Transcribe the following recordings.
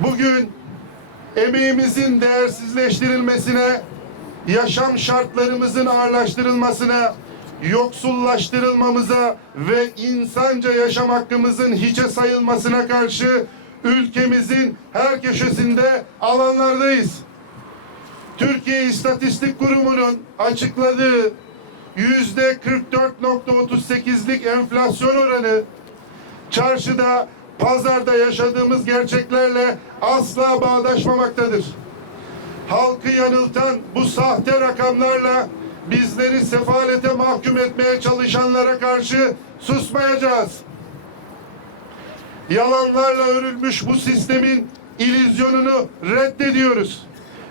Bugün emeğimizin değersizleştirilmesine, yaşam şartlarımızın ağırlaştırılmasına, yoksullaştırılmamıza ve insanca yaşam hakkımızın hiçe sayılmasına karşı ülkemizin her köşesinde alanlardayız. Türkiye İstatistik Kurumu'nun açıkladığı yüzde 44.38'lik enflasyon oranı çarşıda, pazarda yaşadığımız gerçeklerle asla bağdaşmamaktadır. Halkı yanıltan bu sahte rakamlarla bizleri sefalete mahkum etmeye çalışanlara karşı susmayacağız. Yalanlarla örülmüş bu sistemin illüzyonunu reddediyoruz.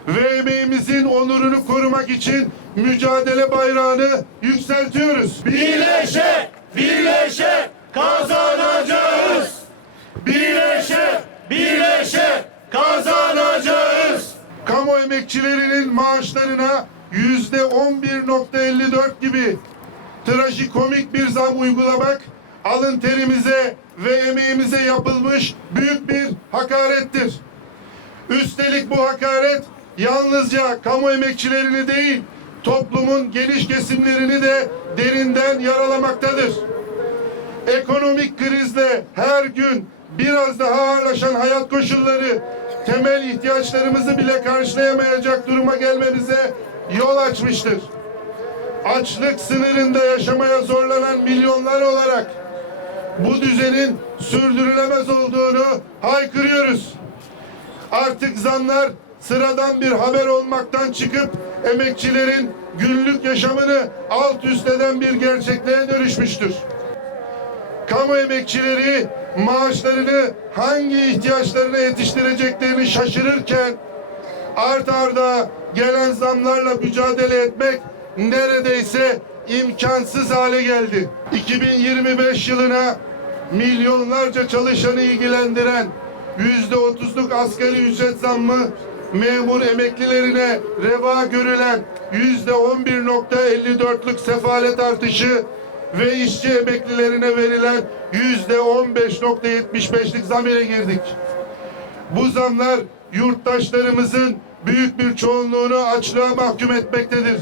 Ve emeğimizin onurunu korumak için mücadele bayrağını yükseltiyoruz. Birleşe, birleşe kazanacağız. Birleşe, birleşe kazanacağız. kamu emekçilerinin maaşlarına yüzde 11.54 gibi trajikomik bir zam uygulamak alın terimize ve emeğimize yapılmış büyük bir hakarettir. Üstelik bu hakaret yalnızca kamu emekçilerini değil, toplumun geniş kesimlerini de derinden yaralamaktadır. Ekonomik krizle her gün biraz daha ağırlaşan hayat koşulları temel ihtiyaçlarımızı bile karşılayamayacak duruma gelmemize yol açmıştır. Açlık sınırında yaşamaya zorlanan milyonlar olarak bu düzenin sürdürülemez olduğunu haykırıyoruz. Artık zamlar sıradan bir haber olmaktan çıkıp emekçilerin günlük yaşamını alt üst eden bir gerçekliğe dönüşmüştür kamu emekçileri maaşlarını hangi ihtiyaçlarına yetiştireceklerini şaşırırken art arda gelen zamlarla mücadele etmek neredeyse imkansız hale geldi. 2025 yılına milyonlarca çalışanı ilgilendiren yüzde otuzluk asgari ücret zammı memur emeklilerine reva görülen yüzde on bir nokta 54'lük sefalet artışı ve işçi emeklilerine verilen yüzde 15.75'lik zam ile girdik. Bu zamlar yurttaşlarımızın büyük bir çoğunluğunu açlığa mahkum etmektedir.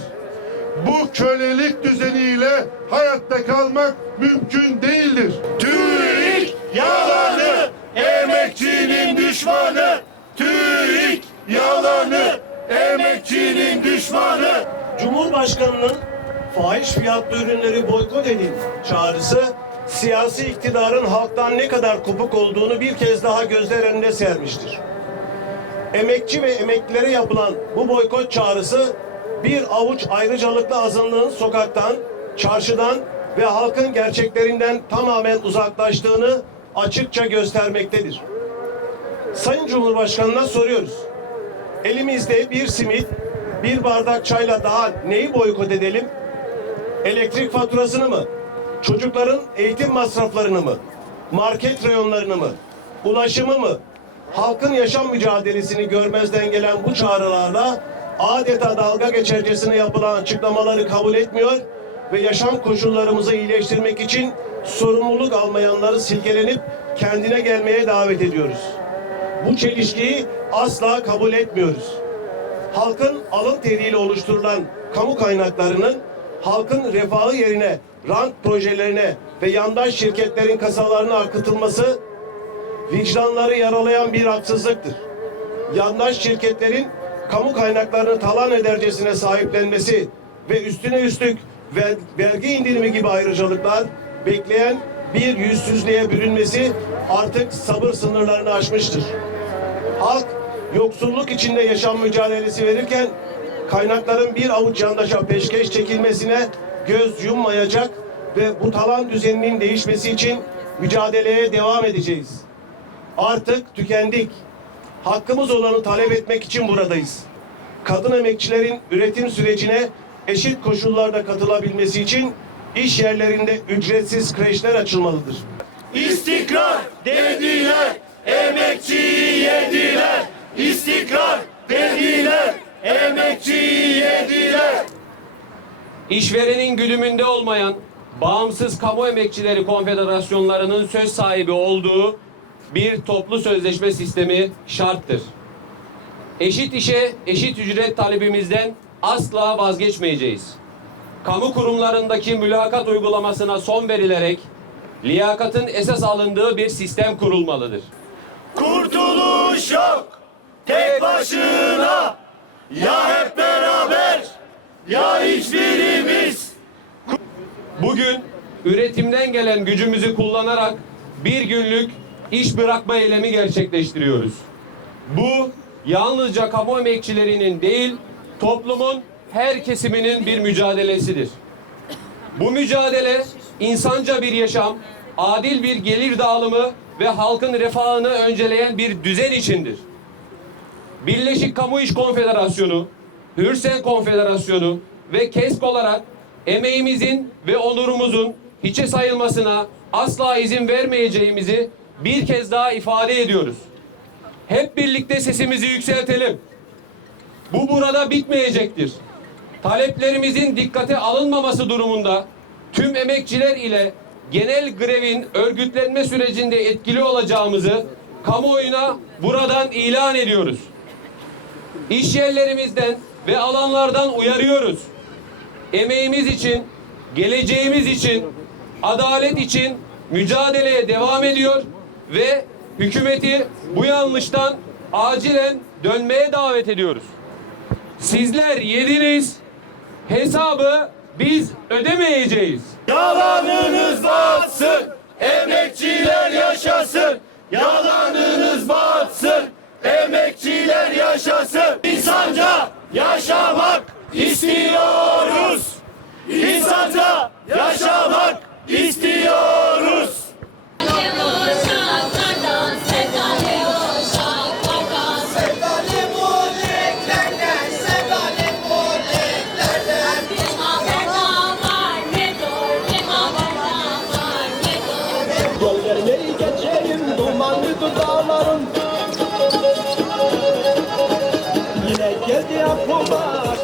Bu kölelik düzeniyle hayatta kalmak mümkün değildir. TÜİK yalanı, emekçinin düşmanı. TÜİK yalanı, emekçinin düşmanı. Cumhurbaşkanının fahiş fiyatlı ürünleri boykot edin çağrısı siyasi iktidarın halktan ne kadar kopuk olduğunu bir kez daha gözler önüne sermiştir. Emekçi ve emeklilere yapılan bu boykot çağrısı bir avuç ayrıcalıklı azınlığın sokaktan, çarşıdan ve halkın gerçeklerinden tamamen uzaklaştığını açıkça göstermektedir. Sayın Cumhurbaşkanı'na soruyoruz. Elimizde bir simit, bir bardak çayla daha neyi boykot edelim? Elektrik faturasını mı? Çocukların eğitim masraflarını mı? Market reyonlarını mı? Ulaşımı mı? Halkın yaşam mücadelesini görmezden gelen bu çağrılarla adeta dalga geçercesine yapılan açıklamaları kabul etmiyor ve yaşam koşullarımızı iyileştirmek için sorumluluk almayanları silkelenip kendine gelmeye davet ediyoruz. Bu çelişkiyi asla kabul etmiyoruz halkın alın teriyle oluşturulan kamu kaynaklarının halkın refahı yerine rant projelerine ve yandaş şirketlerin kasalarına akıtılması vicdanları yaralayan bir haksızlıktır. Yandaş şirketlerin kamu kaynaklarını talan edercesine sahiplenmesi ve üstüne üstlük ver- vergi indirimi gibi ayrıcalıklar bekleyen bir yüzsüzlüğe bürünmesi artık sabır sınırlarını aşmıştır. Halk yoksulluk içinde yaşam mücadelesi verirken kaynakların bir avuç yandaşa peşkeş çekilmesine göz yummayacak ve bu talan düzeninin değişmesi için mücadeleye devam edeceğiz. Artık tükendik. Hakkımız olanı talep etmek için buradayız. Kadın emekçilerin üretim sürecine eşit koşullarda katılabilmesi için iş yerlerinde ücretsiz kreşler açılmalıdır. İstikrar dediler, emekçiyi yediler. İstikrar dediler, emekçiyi yediler. İşverenin güdümünde olmayan Bağımsız Kamu Emekçileri Konfederasyonlarının söz sahibi olduğu bir toplu sözleşme sistemi şarttır. Eşit işe eşit ücret talebimizden asla vazgeçmeyeceğiz. Kamu kurumlarındaki mülakat uygulamasına son verilerek liyakatın esas alındığı bir sistem kurulmalıdır. Kurtuluş yok tek başına ya hep beraber ya hiçbirimiz. Bugün üretimden gelen gücümüzü kullanarak bir günlük iş bırakma eylemi gerçekleştiriyoruz. Bu yalnızca kamu emekçilerinin değil, toplumun her kesiminin bir mücadelesidir. Bu mücadele insanca bir yaşam, adil bir gelir dağılımı ve halkın refahını önceleyen bir düzen içindir. Birleşik Kamu İş Konfederasyonu, Hürsen Konfederasyonu ve KESK olarak emeğimizin ve onurumuzun hiçe sayılmasına asla izin vermeyeceğimizi bir kez daha ifade ediyoruz. Hep birlikte sesimizi yükseltelim. Bu burada bitmeyecektir. Taleplerimizin dikkate alınmaması durumunda tüm emekçiler ile genel grevin örgütlenme sürecinde etkili olacağımızı kamuoyuna buradan ilan ediyoruz. İş yerlerimizden ve alanlardan uyarıyoruz. Emeğimiz için, geleceğimiz için, adalet için mücadeleye devam ediyor ve hükümeti bu yanlıştan acilen dönmeye davet ediyoruz. Sizler yediniz, hesabı biz ödemeyeceğiz. Yalanınız batsın, emekçiler yaşasın. Yalanınız batsın,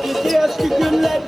Gitti eski günler